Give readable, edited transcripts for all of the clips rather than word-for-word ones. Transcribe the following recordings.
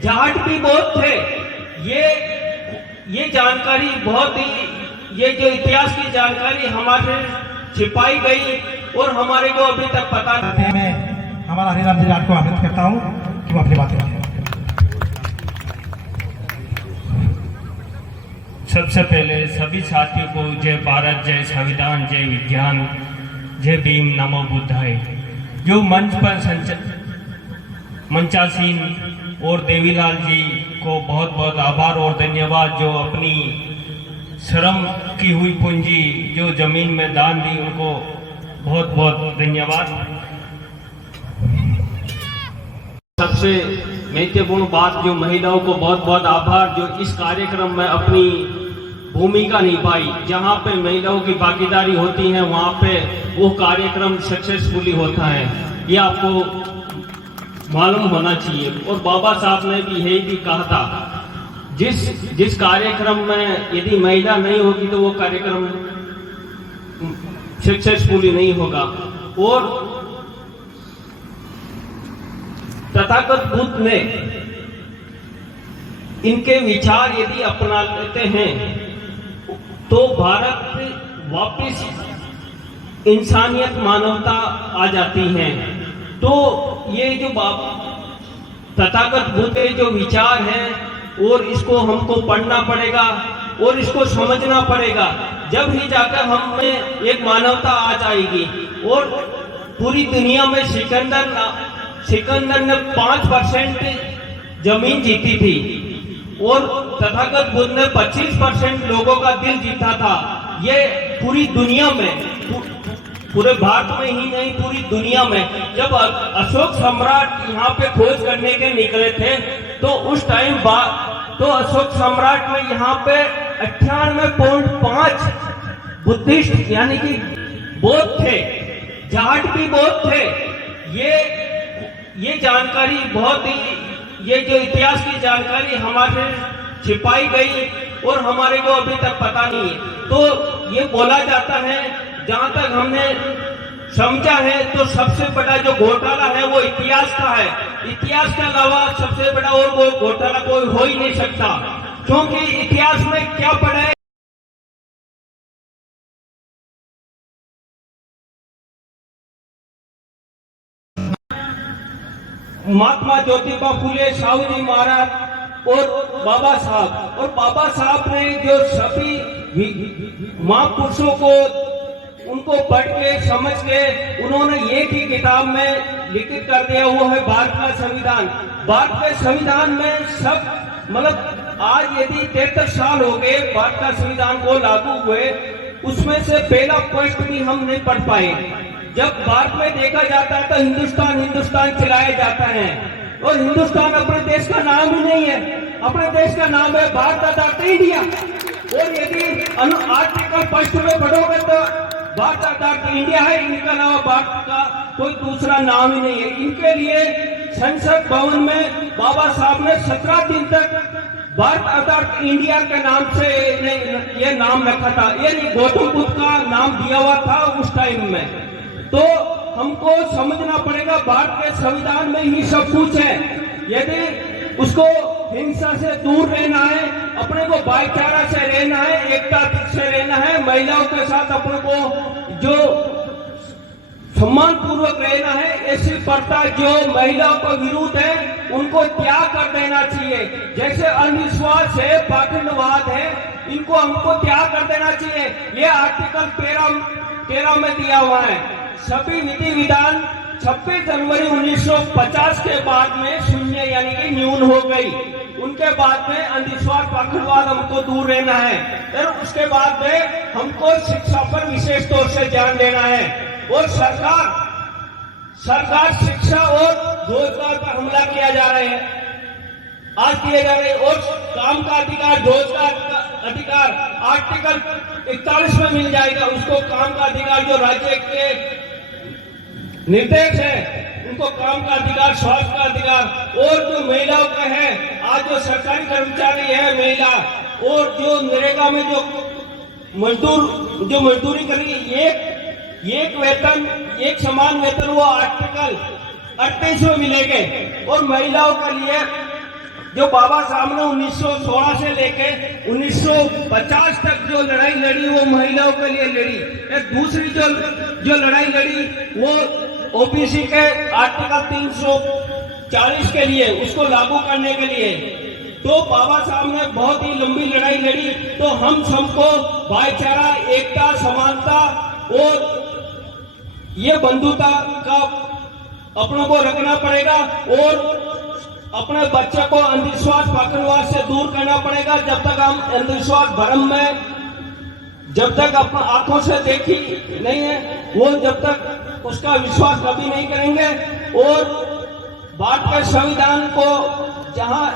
जाट भी बहुत थे। ये जानकारी बहुत ही, ये जो इतिहास की जानकारी हमारे छिपाई गई और हमारे को अभी तक पता नहीं। मैं हमारा हरिराम जी जाट को आमंत्रित करता हूँ कि वो अपनी बात करें। सबसे पहले सभी साथियों को जय भारत, जय संविधान, जय विज्ञान, जय भीम, नमो बुद्धाय। जो मंच पर मंचासीन और देवीलाल जी को बहुत बहुत आभार और धन्यवाद, जो अपनी श्रम की हुई पूंजी जो जमीन में दान दी, उनको बहुत बहुत धन्यवाद। सबसे महत्वपूर्ण बात, जो महिलाओं को बहुत बहुत आभार, जो इस कार्यक्रम में अपनी भूमिका निभाई। जहां पे महिलाओं की भागीदारी होती है वहां पे वो कार्यक्रम सक्सेसफुली होता है, ये आपको मालूम होना चाहिए। और बाबा साहब ने भी यही भी कहा था, जिस कार्यक्रम में यदि महिला नहीं होगी तो वो कार्यक्रम सक्सेसफुली नहीं होगा। और तथागत बुद्ध ने इनके विचार यदि अपना लेते हैं तो भारत वापस इंसानियत, मानवता आ जाती है। तो ये जो तथागत बुद्ध के जो विचार हैं और इसको हमको पढ़ना पड़ेगा और इसको समझना पड़ेगा, जब ही जाकर हम में एक मानवता आ जाएगी। और पूरी दुनिया में सिकंदर ने 5% जमीन जीती थी और तथागत बुद्ध ने 25% लोगों का दिल जीता था। ये पूरी दुनिया में, पूरे भारत में ही नहीं पूरी दुनिया में, जब अशोक सम्राट यहाँ पे खोज करने के निकले थे तो उस टाइम तो अशोक सम्राट में यहाँ पे 98.5 बुद्धिस्ट यानी कि बौद्ध थे, जाट भी बौद्ध थे। ये जानकारी बहुत ही, ये जो इतिहास की जानकारी हमारे छिपाई गई और हमारे को अभी तक पता नहीं है। तो ये बोला जाता है, जहां तक हमने समझा है, तो सबसे बड़ा जो घोटाला है वो इतिहास का है। इतिहास के अलावा सबसे बड़ा और वो घोटाला कोई हो ही नहीं सकता, क्योंकि इतिहास में क्या पढ़ा है। महात्मा ज्योतिबा फुले, साहू जी महाराज और बाबा साहब ने जो सभी महापुरुषों को उनको पढ़ के समझ के उन्होंने एक ही किताब में लिखित कर दिया, वो है भारत का संविधान। भारत के संविधान में सब मतलब आज यदि 73 साल हो गए भारत का संविधान को लागू हुए, उसमें से पहला पॉइंट भी हम नहीं पढ़ पाए। जब भारत में देखा जाता है तो हिंदुस्तान खिलाया जाता है और हिंदुस्तान अपने देश का नाम ही नहीं है, अपने देश का नाम है भारत अर्थात इंडिया। और यदि आर्टिकल 1 में पढ़ोगे तो भारत अर्थात इंडिया है, इनके अलावा भारत का कोई दूसरा नाम ही नहीं है। इनके लिए संसद भवन में बाबा साहब ने 17 दिन तक भारत अर्थात इंडिया के नाम से ये नाम रखा था। ये गौतम बुद्ध का नाम दिया हुआ था उस टाइम में। तो हमको समझना पड़ेगा भारत के संविधान में ही सब कुछ है। यदि उसको हिंसा से दूर रहना है, अपने को भाईचारा से रहना है, एकता से रहना है, महिलाओं के साथ अपने को जो सम्मान पूर्वक रहना है, ऐसी प्रथा जो महिलाओं को विरुद्ध है उनको त्याग कर देना चाहिए। जैसे अंधविश्वास है, पाखंडवाद है, इनको हमको त्याग कर देना चाहिए। ये आर्टिकल 13 में दिया हुआ है। सभी विधि विधान 26 जनवरी 1950 के बाद में शून्य यानी कि न्यून हो गई। उनके बाद में अंधविश्वास, पाखंडवाद हमको दूर रहना है। फिर उसके बाद में हमको शिक्षा पर विशेष तौर से ध्यान देना है। और सरकार शिक्षा और रोजगार पर हमला किया जा रहे हैं, आज किए जा रहे हैं। और काम का अधिकार, रोजगार का अधिकार आर्टिकल 41 में मिल जाएगा उसको। काम का अधिकार जो राज्य के निर्देश है उनको काम का अधिकार, स्वास्थ्य का अधिकार। और जो महिलाओं का है, आज जो सरकारी कर्मचारी है महिला और जो नरेगा में जो मजदूरी करेगी, एक वेतन, एक समान वेतन, वो आर्टिकल 38 में मिलेंगे। और महिलाओं के लिए जो बाबा साहब ने 1916 से लेके 1950 तक जो लड़ाई लड़ी वो महिलाओं के लिए लड़ी। एक दूसरी जो लड़ाई लड़ी वो ओबीसी के आर्टिकल 340 के लिए, उसको लागू करने के लिए। तो बाबा साहब ने बहुत ही लंबी लड़ाई लड़ी। तो हम सबको भाईचारा, एकता, समानता और ये बंधुता का अपनों को रखना पड़ेगा और अपने बच्चे को अंधविश्वास पकड़वास से दूर करना पड़ेगा। जब तक हम अंधविश्वास भ्रम में जब तक अपनी आंखों से देखी नहीं है वो जब तक उसका विश्वास कभी नहीं करेंगे। और भारत के संविधान को, जहां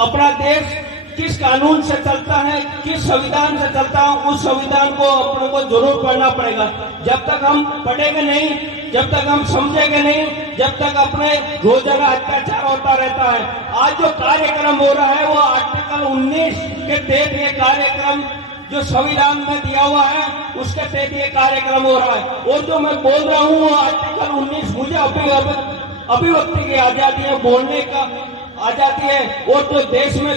अपना देश किस कानून से चलता है, किस संविधान से चलता है, उस संविधान को अपने को जरूर पढ़ना पड़ेगा। जब तक हम पढ़ेंगे नहीं, जब तक हम समझेंगे नहीं, जब तक अपने रोजाना अत्याचार होता रहता है। आज जो कार्यक्रम हो रहा है वो आर्टिकल 19 के तहत ये कार्यक्रम जो संविधान में दिया हुआ है उसके तहत ये कार्यक्रम हो रहा है। और जो मैं बोल रहा हूँ वो आर्टिकल 19 मुझे अभिव्यक्ति की आजादी है, बोलने का आजादी है, और जो देश में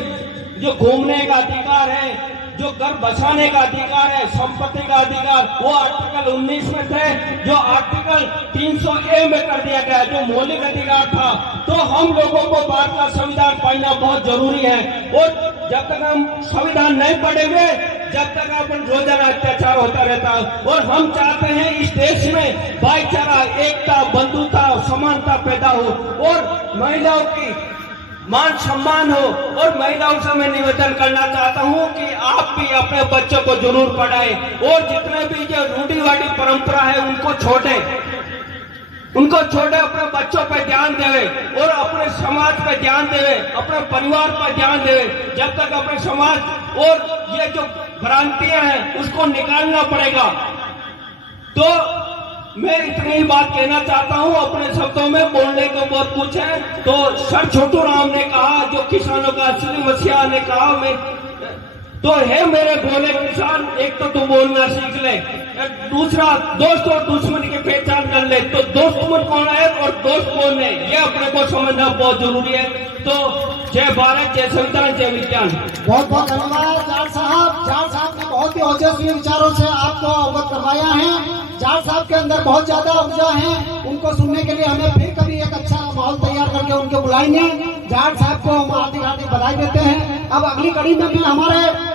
जो घूमने का अधिकार है, जो घर बसाने का अधिकार है, संपत्ति का अधिकार, वो आर्टिकल 19 में थे, जो आर्टिकल 300A में कर दिया गया, जो मौलिक अधिकार था। तो हम लोगों को भारत का संविधान पढ़ना बहुत जरूरी है। और जब तक हम संविधान नहीं पढ़ेंगे, जब तक अपन रोजाना अत्याचार होता रहता है। और हम चाहते हैं इस देश में भाईचारा, एकता, बंधुता, समानता पैदा हो और महिलाओं की मान सम्मान हो। और महिलाओं से मैं निवेदन करना चाहता हूं कि आप भी अपने बच्चों को जरूर पढ़ाएं और जितने भी जो रूढ़िवादी परंपरा है उनको छोड़े, अपने बच्चों पर ध्यान देवे और अपने समाज पर ध्यान देवे, अपने परिवार पर ध्यान देवे। जब तक अपने समाज और ये जो भ्रांतियां हैं उसको निकालना पड़ेगा। तो मैं इतनी ही बात कहना चाहता हूं, अपने शब्दों में बोलने को बहुत कुछ है। तो सर छोटू राम ने कहा, जो किसानों का असली मसीहा ने कहा, मैं तो है मेरे बोले किसान, एक तो तू बोलना सीख ले, दूसरा दोस्त और दुश्मन की पहचान कर ले। तो दोस्त कौन है और दोस्त कौन है ये अपने को समझना बहुत जरूरी है। तो जय भारत, जय संविधान, जय विज्ञान। बहुत बहुत धन्यवाद जाट साहब ने बहुत ही ओजस्वी विचारों से आपको अवगत करवाया है। जाट साहब के अंदर बहुत ज्यादा ऊर्जा है, उनको सुनने के लिए हमें फिर कभी एक अच्छा माहौल तैयार करके उनको बुलाएंगे। जाट साहब को हम हार्दिक बधाई देते हैं। अब अगली कड़ी में फिर हमारे